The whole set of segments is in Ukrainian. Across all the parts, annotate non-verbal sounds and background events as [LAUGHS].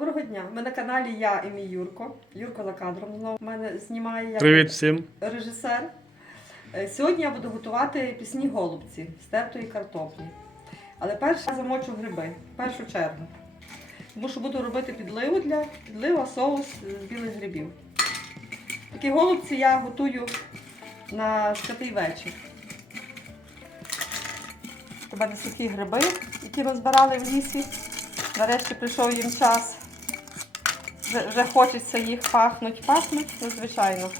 Доброго дня! Ми на каналі Я і мій Юрко. Юрко за кадром знову мене знімає як Привіт всім. режисер. Е, Сьогодні я буду готувати пісні голубці з тертої картоплі. Але перше я замочу гриби, в першу чергу. Тому що буду робити підливу для підлива соус з білих грибів. Такі голубці я готую на святий вечір. У мене сухі гриби, які ми збирали в лісі. Нарешті прийшов їм час. Вже, вже хочеться їх пахнуть. Пахнуть, ну, звичайно.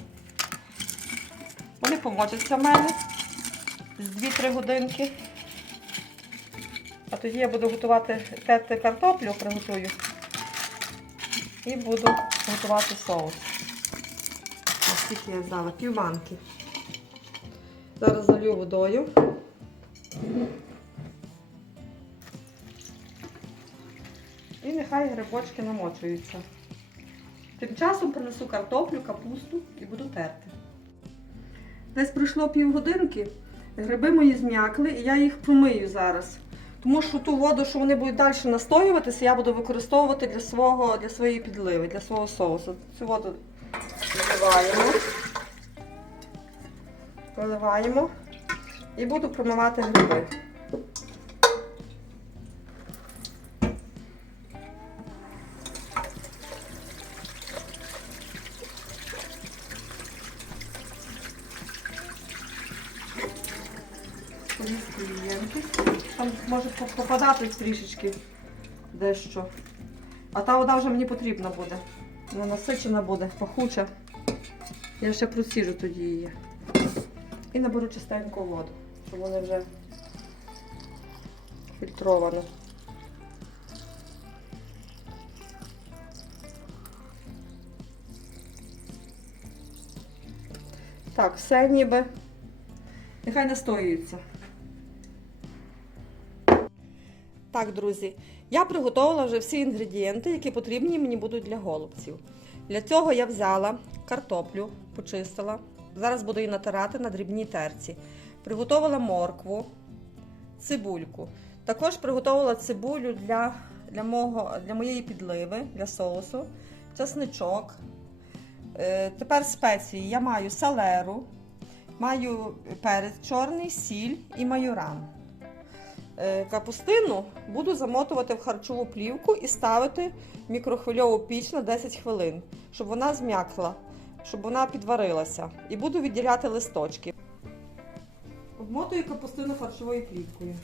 Вони помочаться в мене з 2-3 годинки. А тоді я буду готувати терти картоплю, приготую. І буду готувати соус. Ось скільки я взяла, півманки. Зараз залью водою. І нехай грибочки намочуються. Тим часом принесу картоплю, капусту і буду терти. Десь пройшло півгодинки, гриби мої зм'якли, і я їх промию зараз. Тому що ту воду, що вони будуть далі настоюватися, я буду використовувати для, свого, для своєї підливи, для свого соусу. Цю воду вливаємо, виливаємо і буду промивати гриби. Попадати трішечки дещо. А та вода вже мені потрібна буде. Вона насичена буде, пахуча. Я ще просіжу тоді її. І наберу чистеньку воду, щоб вона вже фільтрована. Так, все ніби. Нехай настоюється. Так, друзі, я приготувала вже всі інгредієнти, які потрібні мені будуть для голубців. Для цього я взяла картоплю, почистила. Зараз буду її натирати на дрібній терці. Приготувала моркву, цибульку. Також приготувала цибулю для, для, мого, для моєї підливи, для соусу, чесничок. Е, тепер спеції я маю салеру, маю перець чорний, сіль і майоран. Е, Капустину буду замотувати в харчову плівку і ставити в мікрохвильову піч на 10 хвилин, щоб вона зм'якла, щоб вона підварилася. І буду відділяти листочки. Обмотую капустину харчовою плівкою.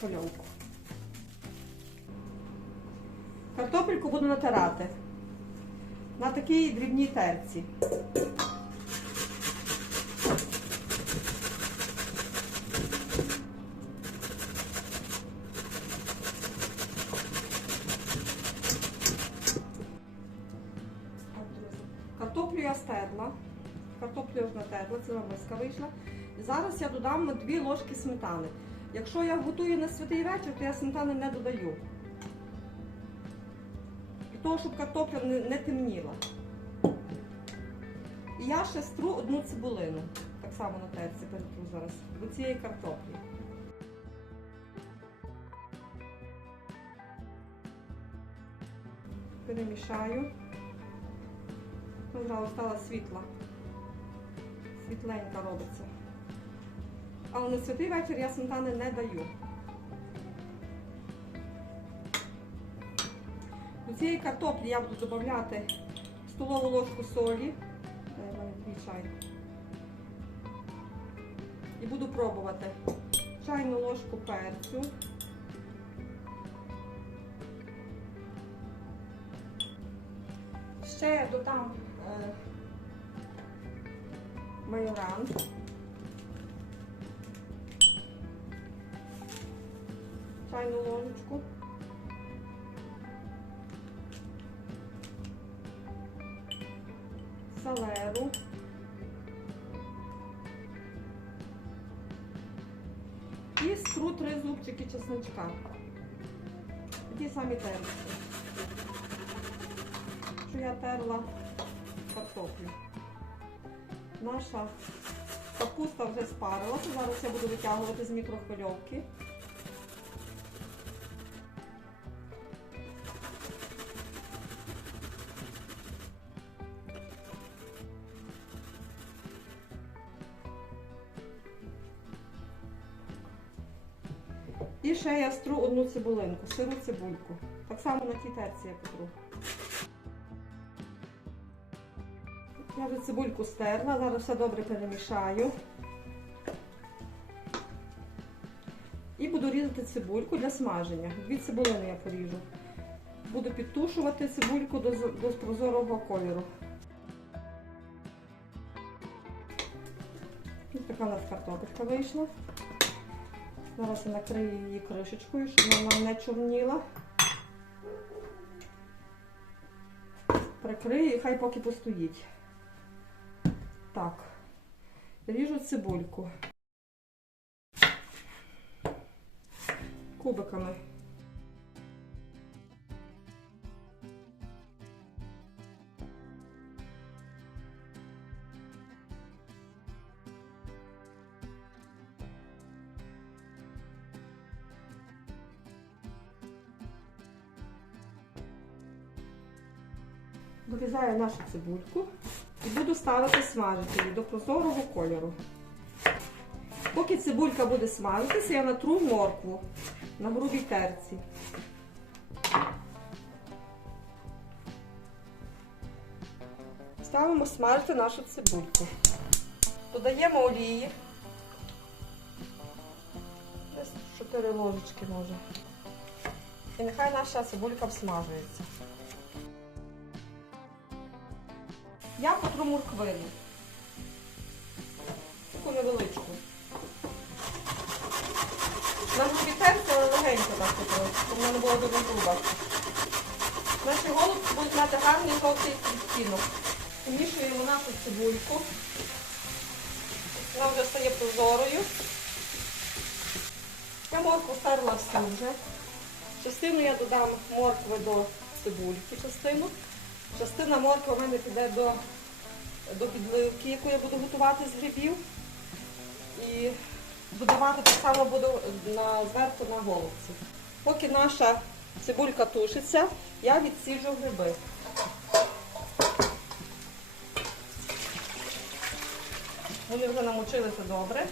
Ставлю. Картопельку буду натирати на такій дрібній терці. Картоплю я стерла. Картоплю я натерла, ціла миска вийшла. Зараз я додам 2 ложки сметани. Якщо я готую на святий вечір, то я сметани не додаю. Для того, щоб картопля не, не темніла. І я ще стру одну цибулину. Так само на терці перетру зараз. До цієї картоплі. Перемішаю. Вже стала світла. Світленька робиться. Але на святий вечір я сметани не даю. До цієї картоплі я буду додати столову ложку солі. Дві чайні. І буду пробувати чайну ложку перцю. Ще додам е, майоран. Чайну ложечку. Салеру. І стру три зубчики чесночка. Такі самі терці. Що я терла картоплю. Наша капуста вже спарилася. Зараз я буду витягувати з мікрохвильовки. І ще я стру одну цибулинку, сиру цибульку. Так само на тій терці я потру. Я вже цибульку стерла, зараз все добре перемішаю. І буду різати цибульку для смаження. Дві цибулини я поріжу. Буду підтушувати цибульку до, до прозорого кольору. Ось така у нас картопелька вийшла. Зараз я накрию її кришечкою, щоб вона не чорніла. Прикрию і хай поки постоїть. Так. Ріжу цибульку. Кубиками. Дорізаю нашу цибульку і буду ставити смажити її до прозорого кольору. Поки цибулька буде смажитися, я натру моркву на грубій терці. Ставимо смажити нашу цибульку. Додаємо олії. Десь 4 ложечки може. І нехай наша цибулька всмажується. Я потру морквину. Таку невеличку. На грубі терці, але легенько так потру, щоб вона не було дуже груба. Наші голубці будуть мати гарний жовтий відтінок. Вмішуємо нашу цибульку. Вона вже стає прозорою. Я моркву стерла всю вже. Частину я додам моркви до цибульки, частину. Частина моркви в мене піде до, до підливки, яку я буду готувати з грибів. І додавати так само буду на, зверху на голубці. Поки наша цибулька тушиться, я відсіжу гриби. Вони вже намочилися добре.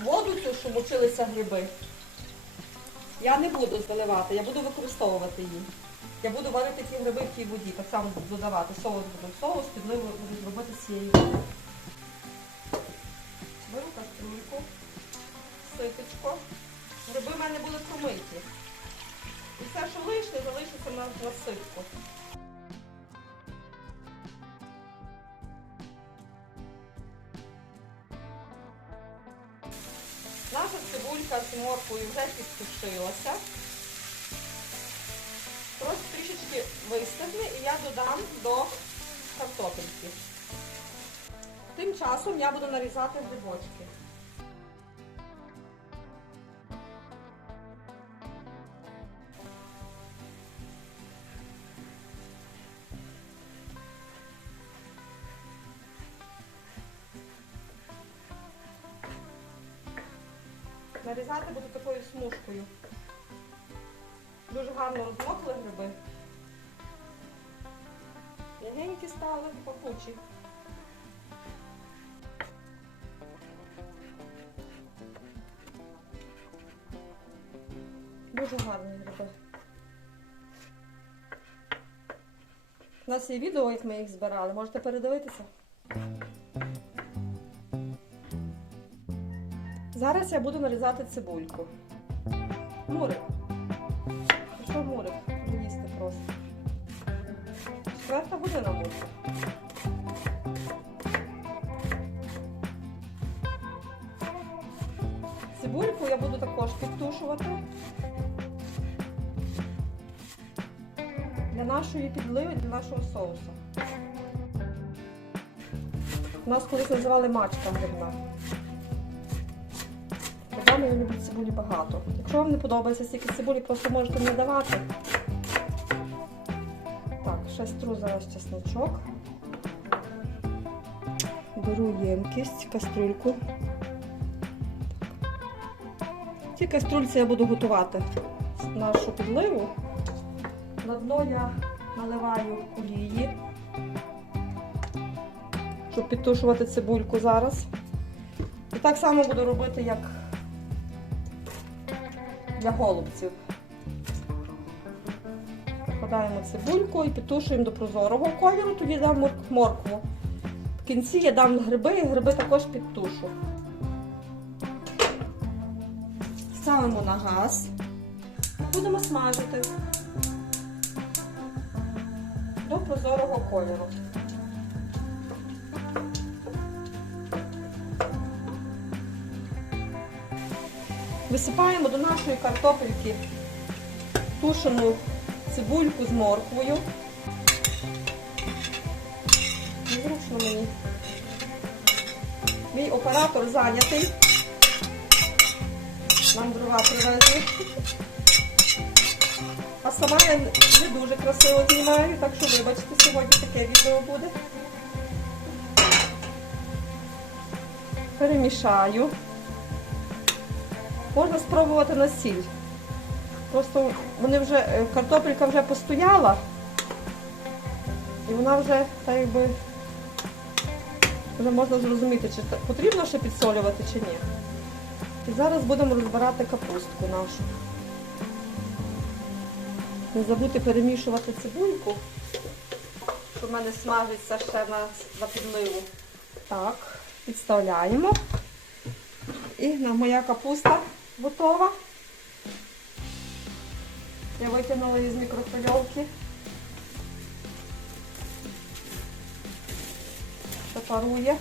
Воду цю, що мочилися гриби, я не буду заливати, я буду використовувати її. Я буду варити ці гриби в тій воді, так само буду додавати соус, буду соус, підливу буду зробити з цієї води. Беру каструльку, ситочко. Гриби в мене були промиті. І все, що лишнє, залишиться на, на ситку. Морквою вже підсушилася. Просто трішечки вистигне і я додам до картопельки. Тим часом я буду нарізати грибочки. Нарізати буду такою смужкою. Дуже гарно розмокли гриби. М'ягенькі стали, пахучі. Дуже гарні гриби. У нас є відео, як ми їх збирали, можете передивитися. Зараз я буду нарізати цибульку. Мурик. Що Мурик? Їсти просто. Четверта година буде. Цибульку я буду також підтушувати. Для нашої підливи, для нашого соусу. У Нас колись називали мачка грибна. Я люблю цибулі багато. Якщо вам не подобається стільки цибулі, просто можете не давати. Так, ще стру зараз чесночок. Беру ємкість, кастрюльку. В цій кастрюльці я буду готувати нашу підливу. На дно я наливаю олії, щоб підтушувати цибульку зараз. І так само буду робити, як для голубців. Викладаємо цибульку і підтушуємо до прозорого кольору, тоді дам моркву. В кінці я дам гриби і гриби також підтушу. Ставимо на газ і будемо смажити до прозорого кольору. Висипаємо до нашої картопельки тушену цибульку з морквою. Незручно мені. Мій оператор зайнятий. Нам дрова привезли. А сама я не дуже красиво знімаю, так що вибачте, сьогодні таке відео буде. Перемішаю. Можна спробувати на сіль. Просто вони вже, е, картопелька вже постояла. І вона вже так якби вже можна зрозуміти, чи потрібно ще підсолювати, чи ні. І зараз будемо розбирати капустку нашу. Не забудьте перемішувати цибульку, що в мене смажиться ще на, на підливу. Так, підставляємо. І на моя капуста готова. Я витягнула її з мікрохвильовки. Ще парує.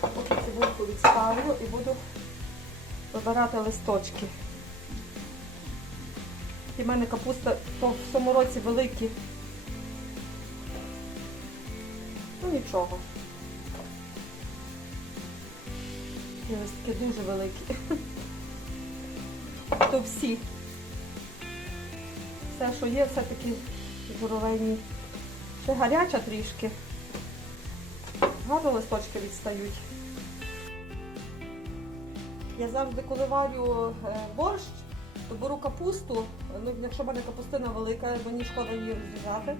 Поки цибульку відставлю і буду вибирати листочки. І в мене капуста то в цьому році великі. Ну нічого. І листки дуже великі. [LAUGHS] То всі. Все, що є, все такі здоровенні. Ще гаряча трішки. Гарно листочки відстають. Я завжди, коли варю е, борщ, то беру капусту. Ну, якщо в мене капустина велика, мені шкода її розрізати.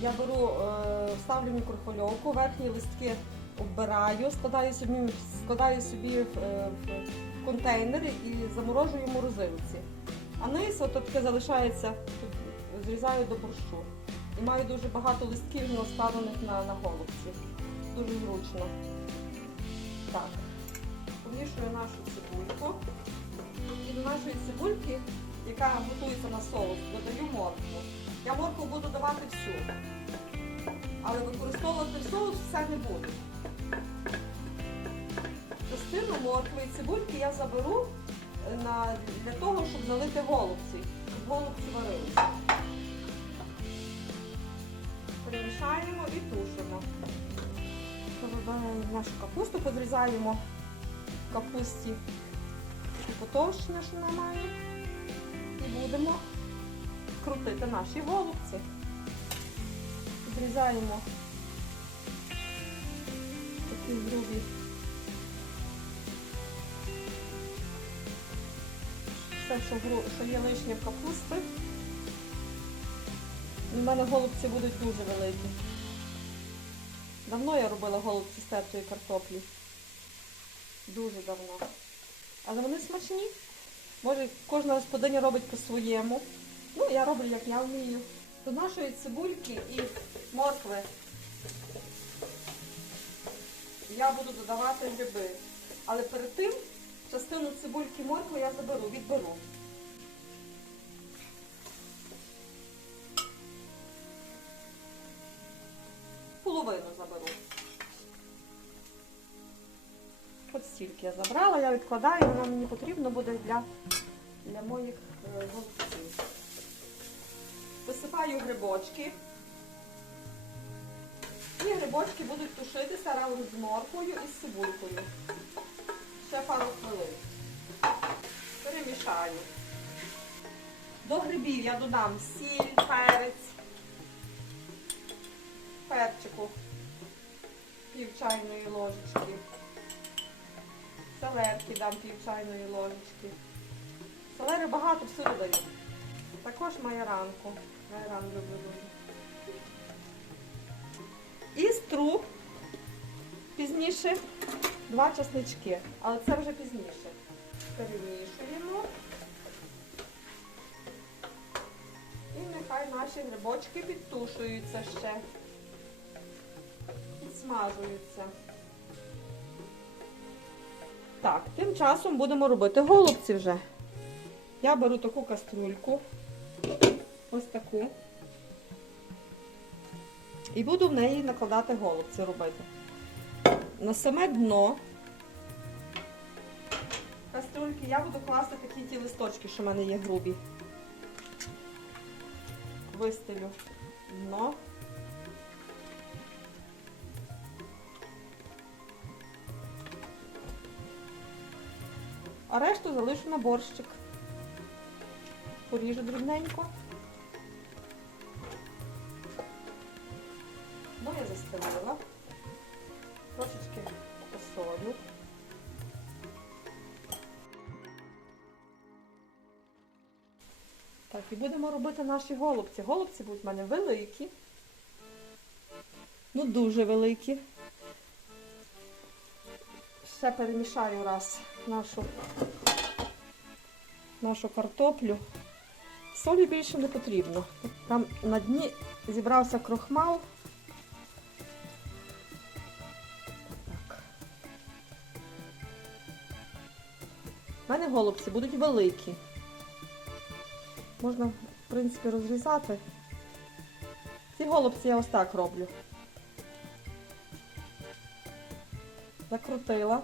Я беру, е, ставлю мікрохвильовку, верхні листки оббираю, складаю собі, складаю собі в, е, в контейнери і заморожую в морозилці. А низ от таке залишається, зрізаю до борщу. І маю дуже багато листків ну, на, на голубці. Дуже зручно. Так, помішую нашу цибульку. І до нашої цибульки, яка готується на соус, додаю моркву. Я моркву буду давати всю. Але використовувати в соус все не буду. Частину моркви і цибульки я заберу е, на, для того, щоб залити голубці. Щоб голубці варилися. Перемішаємо і тушимо. Нашу капусту, подрізаємо капусті потовщення, що вона має. І будемо крутити наші голубці. Підрізаємо такі грубі. Все, що, є лишнє капусти. У мене голубці будуть дуже великі. Давно я робила голубці з тертої картоплі. Дуже давно. Але вони смачні. Може, кожна господиня робить по-своєму. Ну, я роблю, як я вмію. До нашої цибульки і моркви я буду додавати гриби. Але перед тим частину цибульки моркви я заберу, відберу. Половину заберу. Стільки я забрала, я відкладаю, воно мені потрібно буде для, для моїх е, голубців. Висипаю грибочки. І грибочки будуть тушитися разом з морквою і з цибулькою. Ще пару хвилин. Перемішаю. До грибів я додам сіль, перець, перчику, пів чайної ложечки. Селерки дам пів чайної ложечки. Селери багато всюди даю. Також майоранку. Майоран люблю дуже. І стру пізніше два часнички, але це вже пізніше. Перемішуємо. І нехай наші грибочки підтушуються ще. Підсмажуються. Так, тим часом будемо робити голубці вже. Я беру таку каструльку, ось таку. І буду в неї накладати голубці робити. На саме дно каструльки я буду класти такі ті листочки, що в мене є грубі. Вистелю дно. Решту залишу на борщик. Поріжу дрібненько. Ну, я застелила. Трошечки посолю. Так, і будемо робити наші голубці. Голубці будуть в мене великі. Ну, дуже великі. Ще перемішаю раз нашу, нашу картоплю. Солі більше не потрібно. Там на дні зібрався крохмал. Так. У мене голубці будуть великі. Можна, в принципі, розрізати. Ці голубці я ось так роблю. Закрутила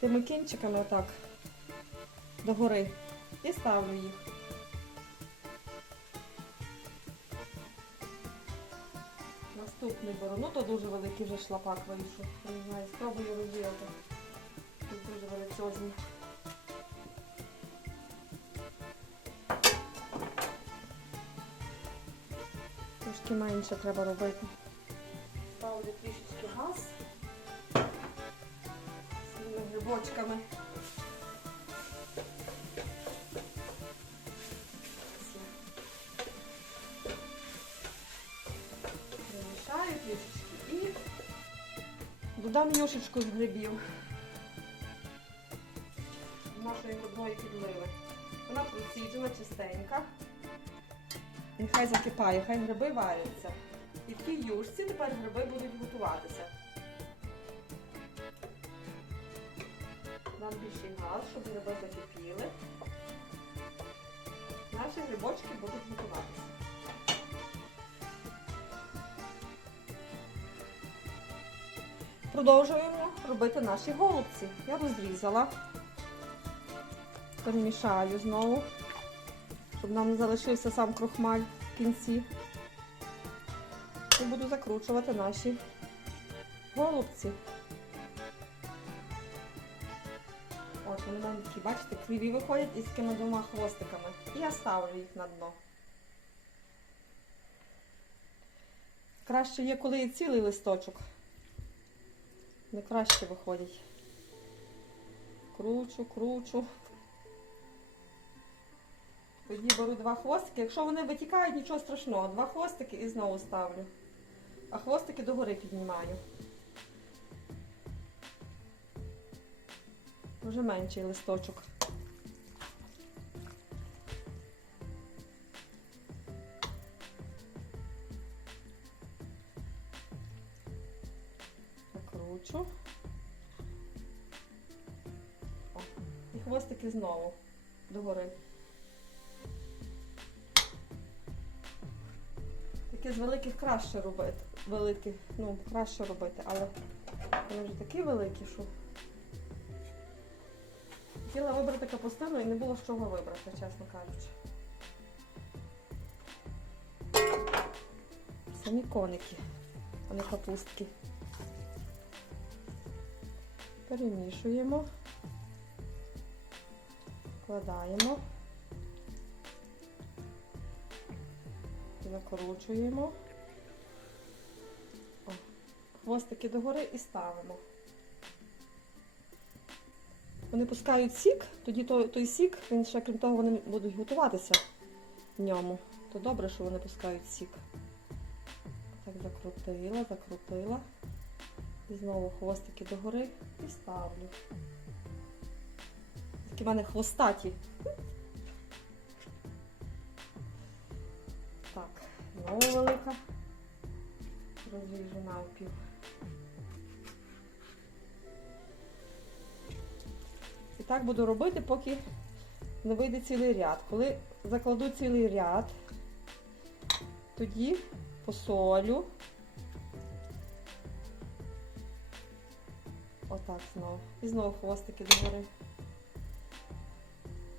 тими кінчиками отак догори і ставлю їх. Наступний беру. Ну то дуже великий вже шлапак вийшов. Не знаю, спробую розділити. Тут дуже величезні. Трошки менше треба робити. Ставлю трішечки газ грибочками. Перемішаю трішечки і додам юшечку з грибів нашої грибної підливи. Вона проціджена чистенька. Нехай закипає, хай гриби варяться. І в тій юшці тепер гриби будуть готуватися. Дам більший газ, щоб гриби закипіли. Наші грибочки будуть готуватися. Продовжуємо робити наші голубці. Я розрізала, перемішаю знову щоб нам не залишився сам крохмаль в кінці. І буду закручувати наші голубці. Вони в такі, бачите, криві виходять із такими двома хвостиками. І я ставлю їх на дно. Краще є, коли є цілий листочок. Не краще виходять. Кручу, кручу. Тоді беру два хвостики. Якщо вони витікають, нічого страшного. Два хвостики і знову ставлю. А хвостики догори піднімаю. Вже менший листочок. Закручу. О, і хвостики знову догори. Такі з великих краще робити. Великих, ну, краще робити, але вони вже такі великі, що Хотіла вибрати капустину і не було з чого вибрати, чесно кажучи. Самі коники, а не капустки. Перемішуємо. Вкладаємо. Закручуємо. О, хвостики догори і ставимо. Вони пускають сік, тоді той, той сік, він ще крім того, вони будуть готуватися в ньому. То добре, що вони пускають сік. Так закрутила, закрутила. І знову хвостики догори і ставлю. Такі в мене хвостаті. Так, знову велика. Розріжу навпів. Так буду робити, поки не вийде цілий ряд. Коли закладу цілий ряд, тоді посолю. Отак знову. І знову хвостики догори.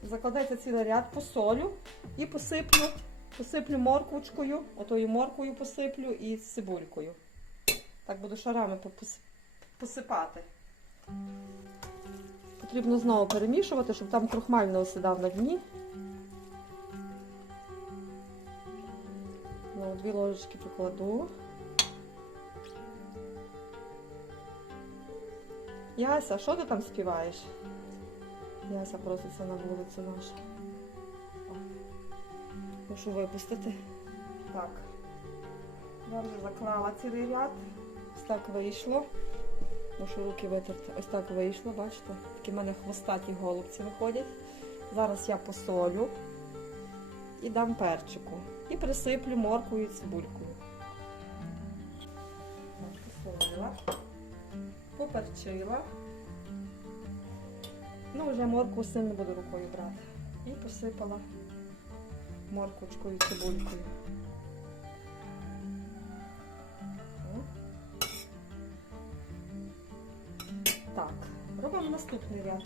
Закладається цілий ряд, посолю і посиплю, посиплю морквочкою, отою морквою посиплю і цибулькою. Так буду шарами посипати. Потрібно знову перемішувати, щоб там крохмаль не осідав на дні. Ну, дві ложечки покладу. Яся, що ти там співаєш? Яся проситься на вулицю нашу. Прошу випустити. Так. Я вже заклала цілий ряд. Ось так вийшло. Мушу руки витерти. Ось так вийшло, бачите? Такі в мене хвостаті голубці виходять. Зараз я посолю і дам перчику. І присиплю морквою і цибулькою. Посолила, поперчила. Ну, вже моркву сильно буду рукою брати. І посипала морквочкою і цибулькою. Наступний ряд.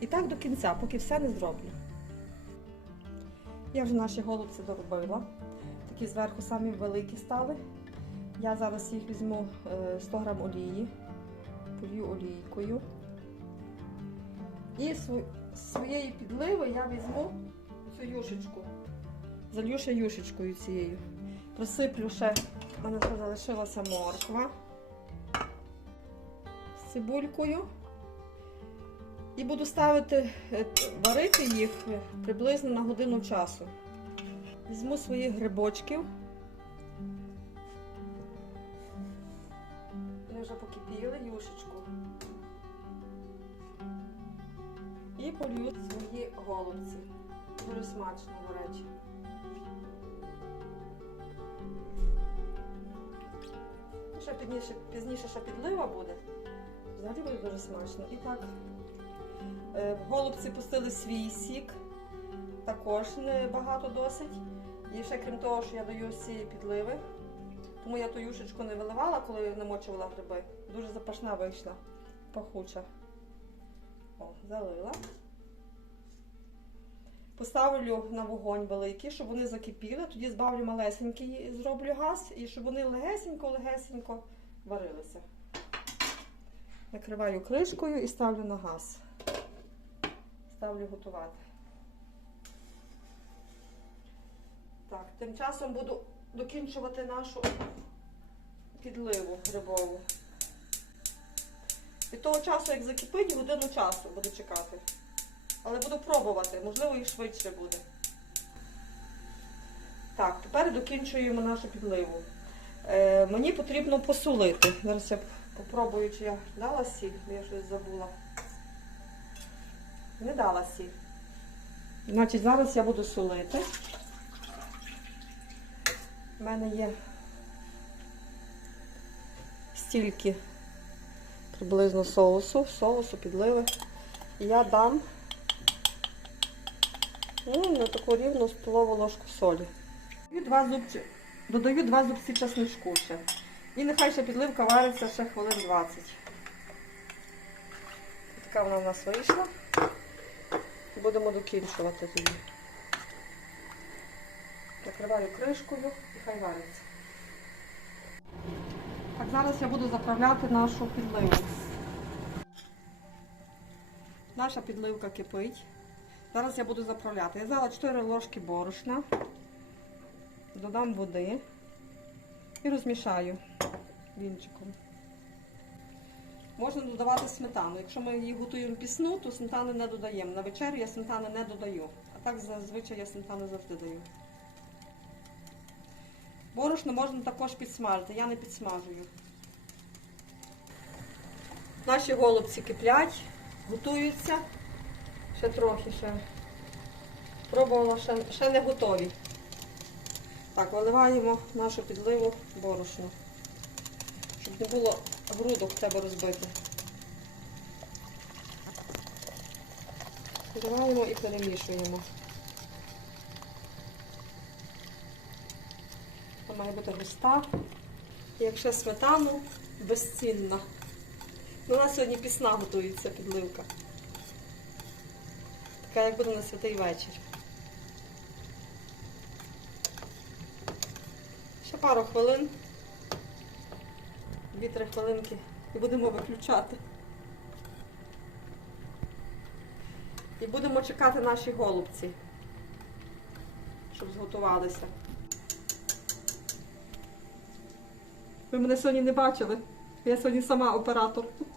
І так до кінця, поки все не зроблю. Я вже наші голубці доробила. Такі зверху самі великі стали. Я зараз їх візьму е, 100 грам олії, полью олійкою. І з своєї підливи я візьму цю юшечку. Залью ще юшечкою цією. Присиплю ще, в мене залишилася морква з цибулькою. І буду ставити, е, варити їх приблизно на годину часу. Візьму своїх грибочків. Вони вже покипіли юшечку. І полью свої голубці. Дуже смачно, до речі. Ще пізніше, пізніше ще підлива буде. Взагалі буде дуже смачно. І так, голубці пустили свій сік, також небагато досить. І ще крім того, що я даю цієї підливи. Тому я ту юшечку не виливала, коли намочувала гриби. Дуже запашна вийшла, пахуча. О, залила. Поставлю на вогонь великий, щоб вони закипіли. Тоді збавлю малесенький, зроблю газ, і щоб вони легесенько-легесенько варилися. Накриваю кришкою і ставлю на газ. Ставлю готувати. Так, тим часом буду докінчувати нашу підливу грибову. Від того часу, як закипить, годину часу буду чекати. Але буду пробувати, можливо, і швидше буде. Так, тепер докінчуємо нашу підливу. Е, мені потрібно посолити. Зараз я попробую, чи я дала сіль, я щось забула. Не дала сіль. Значить, зараз я буду солити. У мене є стільки приблизно соусу, соусу, підливи. Я дам ну, на таку рівну столову ложку солі. Два зубці, додаю два зубці чесничку ще. І нехай ще підливка вариться ще хвилин 20. така вона в нас вийшла. Будемо докінчувати тоді. Накриваю кришкою і хай вариться. Так, зараз я буду заправляти нашу підливу. Наша підливка кипить. Зараз я буду заправляти. Я взяла 4 ложки борошна, додам води і розмішаю вінчиком. Можна додавати сметану. Якщо ми її готуємо пісну, то сметани не додаємо. На вечерю я сметани не додаю. А так зазвичай я сметани завжди даю. Борошно можна також підсмажити, я не підсмажую. Наші голубці киплять, готуються. Ще трохи ще. Пробувала, ще, ще не готові. Так, виливаємо нашу підливу борошно. Щоб не було грудок, треба розбити. Виливаємо і перемішуємо. Вона має бути густа. Якщо сметану, безцінна. Ну, У нас сьогодні пісна готується підливка. Така як буде на святий вечір. Ще пару хвилин. Дві-три хвилинки і будемо виключати. І будемо чекати наші голубці, щоб зготувалися. Ви мене сьогодні не бачили. Я сьогодні сама оператор. [LAUGHS]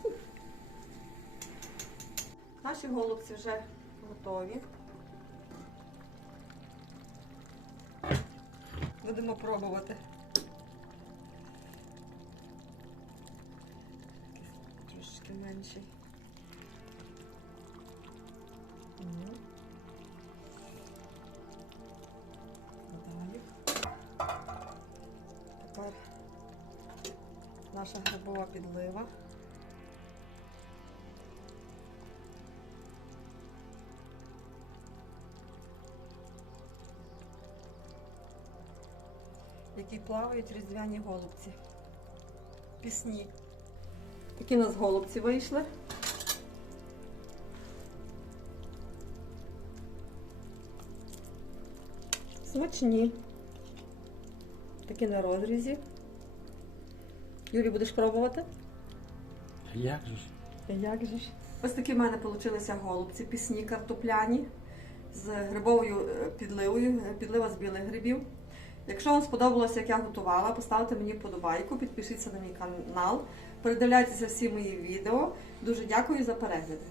Наші голубці вже готові. Будемо пробувати. Менший. Далі. Тепер наша грибова підлива. в якій плавають різдвяні голубці. Пісні. Такі у нас голубці вийшли. Смачні. Такі на розрізі. Юрій, будеш пробувати? А Як же ж? Як же ж? Ось такі в мене вийшли голубці, пісні картопляні з грибовою е, підливою, е, підлива з білих грибів. Якщо вам сподобалося, як я готувала, поставте мені вподобайку, підпишіться на мій канал, передивляйтеся всі мої відео. Дуже дякую за перегляди.